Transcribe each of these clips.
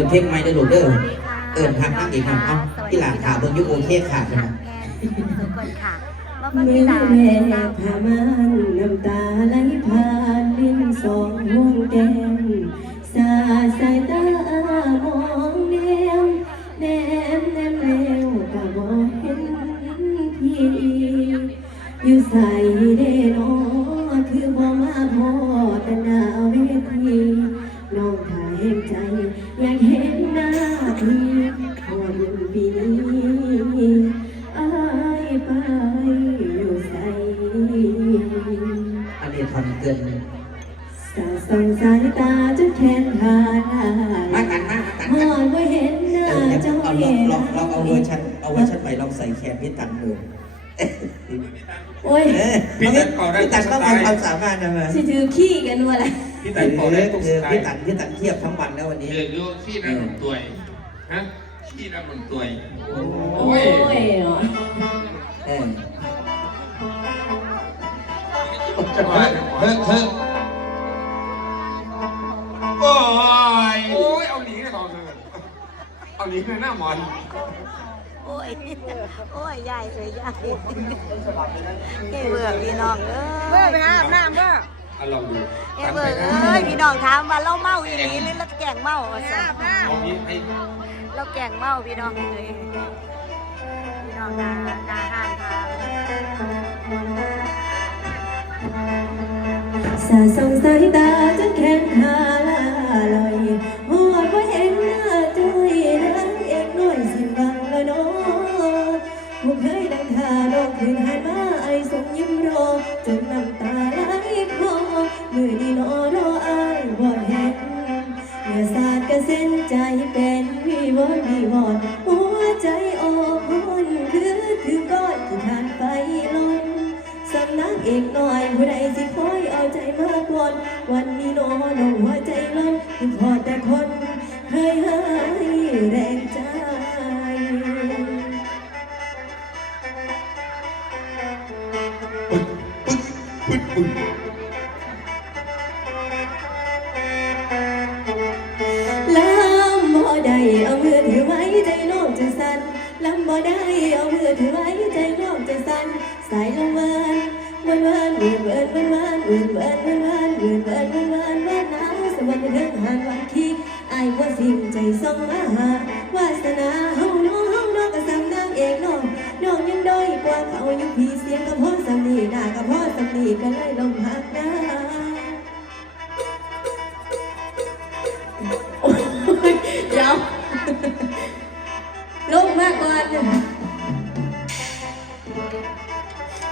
เป็นเพลงใหม่ได้หลุดเด้อเอิ้นพักนั่งอีกครับเอ้าที่หลานขาเบิ่งยุโอเคขาดนะเมื่อแม่พามันน้ำตาไหลผ่านลิ้นสองห่วงแก้มสาสายตา พี่คนปีนี้อายไปอยู่ใส่อันนี้ทอนเกินสาส่องสายตาจนแขนขาดมากันมามากันหกัอนดว่าเห็นหน้าเออเจ้าเอาเอลองลองลองเอาเวอร์ชันเอาเวอร์ชันใหม่ลองใส่แคนพี่ตันดูโอ้ยเออพี่ตันพี่ตันต้องเอาความสามารถนะมาสิถือขี้กันวะล่ะพี่ตันบอกได้ตรงเอสุอดท้ายพี่ตันพี่ตันเทียบทั้งวันแล้ววันนี้เออดูขี้นั่นหนุนตัวย ฮะขี้นั่นหนุนตัวยโอ้ยเออเฮ้ยเฮ้ยโอ้ยโอ้ยเอาหนีกันต่อเลยเอาหนีกันหน้าหมอนโอ้ย โอ้ยยายเลยยายเฮ้ยเบื่อพี่น้องเอ้ยเบื่อไปหาอาบน้ำเบื่ออะลองดูเฮ้ยเบื่อเอ้ยพี่น้องถามว่าเราเมาอีหลีหรือเราแกล้งเมาอาบน้เอานี้ให้ เราแกงเมาพี่น้องเลยพี่น้องนานาห้านทางสะสมสายตาจนแขนขา วีวอนวีวอนหัวใจอ่อนคือถือก้อนที่ทานไปลงสำนักเอกหน่อยผู้ใดสิคอยเอาใจมากวนวันนี้นอนหัวใจล้นยังพอแต่คนเคยให้แรง ลำบ่ได้เอามือถือไว้ใจน้องจะสั่นสายลมวันวันวันเวินเวินวันวันเวินเวินวันวันเวินเวินวันวันวันหนาวสวรรค์เทิงหานวันคิดอายว่าสิ้นใจส่องมาหาวาสนาเฮาน้องเฮาน้องก็สำนางเอกน้องน้องยังด้อยกว่าเขาอยู่พี่เสียงกับพ่อสำนีหน้ากับพ่อสำนีก็เลยลงหักหน้า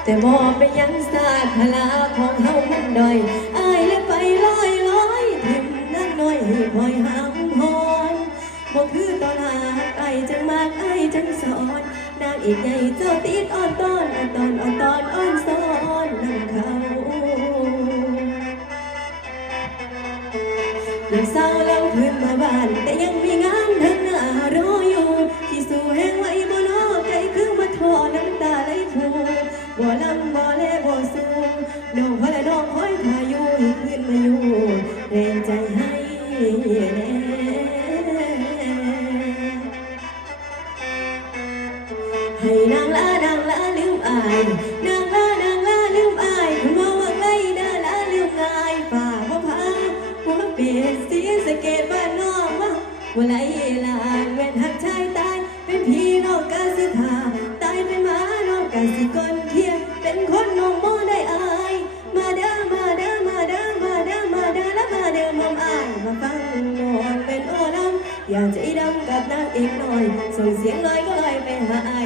แต่บอไปยังสาดพลาของเฮามันดอยอายและไปลอยลอยทิมนั่นน้อยให้คอยหามหอนบ่คือตอนหาไอจังมากไอจังสอนนางเอกใหญ่เจ้าติดอ่อนตอนอ่อนตอนอ่อนตอนอ่อนสอนนำเขาหลังเศร้าแล้วขึ้นมาบ้าน แต่ยังมีงานทั้งหน้ารออยู่ ให้นางลานางลาลืมอายนางลานางลาลืมอายคุณว่าว่าไงนางลาลืมง่ายฝ่าบ่อพาหัวเปียนสีสะเกตบ้านนอกว่าว่าไรลานเว้นหักชายตาย เป็นพี่น้องกาสิทาตายเป็นหมาน้องกาสิกนเทียนเป็นคนน้องโมได้อาย มาเด้อมาเด้อมาเด้อมาเด้อมาเด้อและมาเด้อมอมอายมาฟังนอนเป็นโอลำอยากใจดำกับนางเอกหน่อยส่งเสียงลอยก็ลอยไปหา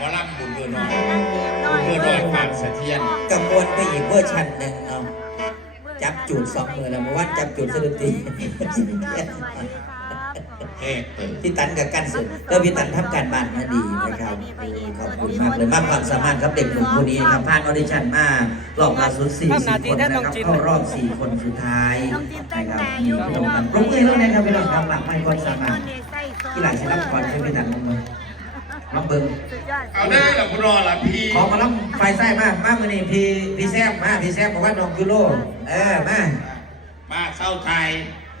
ปั่นจานบอลลัมบุญเบือน้อยนั่งเก็บหน่อยบุญเบือน้อยปั่นสะเทียนกังวลไปอีกเวอร์ชันหนึ่งเอาจับจูดสองมือแล้วเมื่อวานจับจูดสะดุดตีสวัสดีครับเอกเติมพี่ตันกับกันสุดก็พี่ตันทำการบ้านมาดีนะครับขอบคุณมากเลยมากความสามารถครับเด็กหนุ่มคนนี้ครับผ่านออดิชั่นมารอบล่าสุด40คนนะครับเข้ารอบ4คนสุดท้ายน้องจินตั้นะงครับแต่มีอยู่ผู้พี่ชมน้องปรบมือให้ด้วยนะครับพี่น้องครับหลักไม่ความสามารถใส่ซอที่หลายสิรับก่อนใช่ไหมตันมา มาเบิ่งสุดยอดเอาได้เหรอคุณรอละพี่ขอมาล้ำไฟไส้มากมากมือนี่พี่พี่แซมมาพี่แซมบอกว่าน้องยูโรเออมามาเศร้าไทย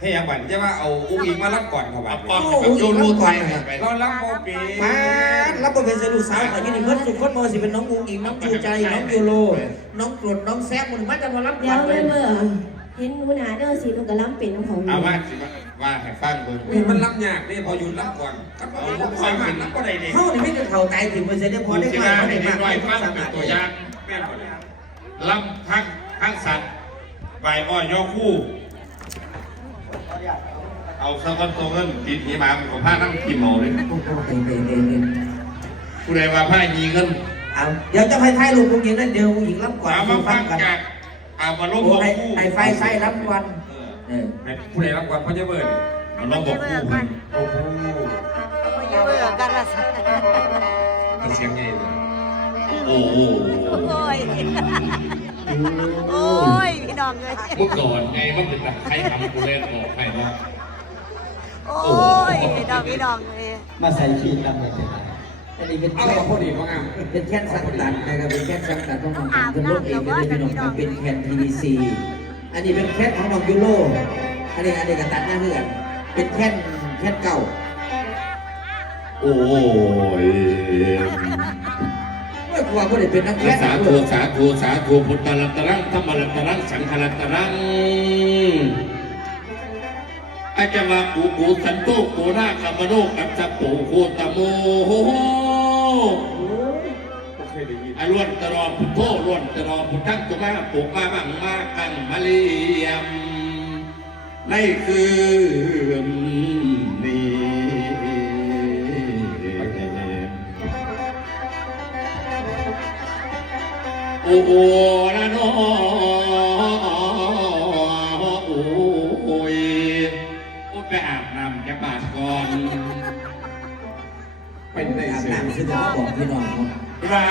ให้ยังบันจะว่าเอาอุ้งอิงมารับก่อนครับบัเอานปอนกับโยรูไทยไปก็รับโมปีมารับบทเป็นลูกสาวของยูนิเวิร์สสุขคนโมสิเป็นน้องอุ้งอิงน้องจูใจน้องยูโรน้องกรดน้องแซมมันมาจะมารับเดี๋ยวไม่เมื่อ เห็นหนูหนาเด้อสิหนูก็ล้ำเป็นของหนูเอาว่าสิว่าว่าให้ฟังเบิ่งอุ้ยมันรับยากนี่พออยู่รับก่อนครับเอาลูกสาวมันรับก็ได้เนี่ยเขาเนี่ยไม่ได้เข้าใจถึงเปอร์เซ็นต์เนี่ยพอได้ที่มามาเขาให้ได้เด็มากน้อยฟังสาเป็มานรถตัวอย่างแม่นบ่เนี่ยลำทั้งทั้งสัตว์ใบอ้อยยอคู่ เอาสักวันตัวเงินติดหีมาของผ้านั่งกินหมอเลยผู้ใดว่าผ้ายีเงินเอาเดี๋ยวจะให้ถ่ายรูปอุ้งอิงนั่นเดี๋ยวอุ้งอิงรับก่อนเอามาฟังกันจากเอามาลบโอ้บอกให้คู่ให้ไฟไส้รับวัน เออให้ผู้ใดรับก่อนเขาจะเบิดมาลบบอกคู่กันโอ้โหไม่เบื่อกันละสัมีเสียงใหญ่เลยโอ้โหโอ้ย โอ้ย พี่น้องเลยเมื่อก่อนไงมันเป็นแบบใครทำกูเล่นบอกใครเนาะ โอ้ย พี่น้องพี่น้องเลย มาใส่ชีดำเลย อันนี้เป็นเอาแค่เอาพอดีพ่องามเป็นแค่สังตัดนะครับเป็นแค่สังตัดของน้องอิงเป็นลูกเองไม่ได้เป็นน้องเป็นแคน PVC อันนี้เป็นแค่ของน้องยูโรอันนี้อันนี้ก็ตัดหน้าเพื่อนเป็นแค่แค่เก่า โอ้ยไม่กลัวก็ได้เป็นนักแค่สาธุสาธุสาธุพุทธลัตตรังธรรมลัตตรังสังฆลัตตรังอาจารย์ว่าปูปูสันโตโกนาคามโนกัจจปูโคตโมโห บ่เคยได้ยินอล้วนตรอพุทโธล้วนตรอพุทธังตุมาปุกมาบังมากังมาเลียมในคืนนี้โอ้โหนะน้อโอ้ยโอ้ไปอาบน้ำจะบาดก่อน เป็นได้อาบเสียงน้ำซึ่จะมาบอกพี่น้องเขารา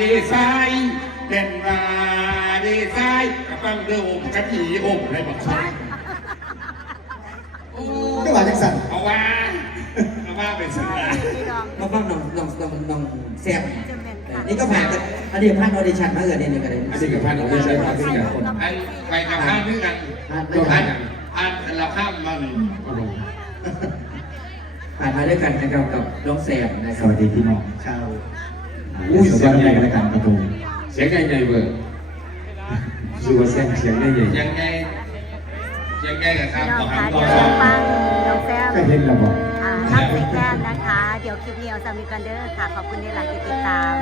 ดีไซน์เป็นราดีไซน์กระปังเรือมกะทิอมเลยบอกใช่ก็ว่าจังสันเอาว่าเอาว่าเป็นสัญญาพี่น้องมาฟังน้องน้องน้องน้องแซมจะเป็นค่ะนี่ก็ผ่านอันนี้ผ่านออดิชั่นมาเกิดเนี่นี่ก็ได้อันนี้กับพันธุ์ไม่ใช่พันธุ์กันคนอันไปกับข้ามด้วยกันผ่านตัวผ่าอันนอันเราข้ามมัน ผ่านมาด้วยกันนะครับกับน้องแซมนะคสรับวัสดีพี่น้องชาวอุ้ยเสียงใหญ่กันละกันครับผมเสียงใหญ่ใหญ่เบอร์คือว่าเสียงเสียงใหญ่ใหญ่ยังไงยังไงกับข้าพี่มน้ต่อองข้าค่ะมต่อเดี๋ยวฟังน้องแซมก็เห็นแล้วบอกอ่ารับสิแกนนะคะ เดี๋ยวคลิปนี้เอาสามีกันเด้อค่ะ ขอบคุณที่หลังที่ติดตาม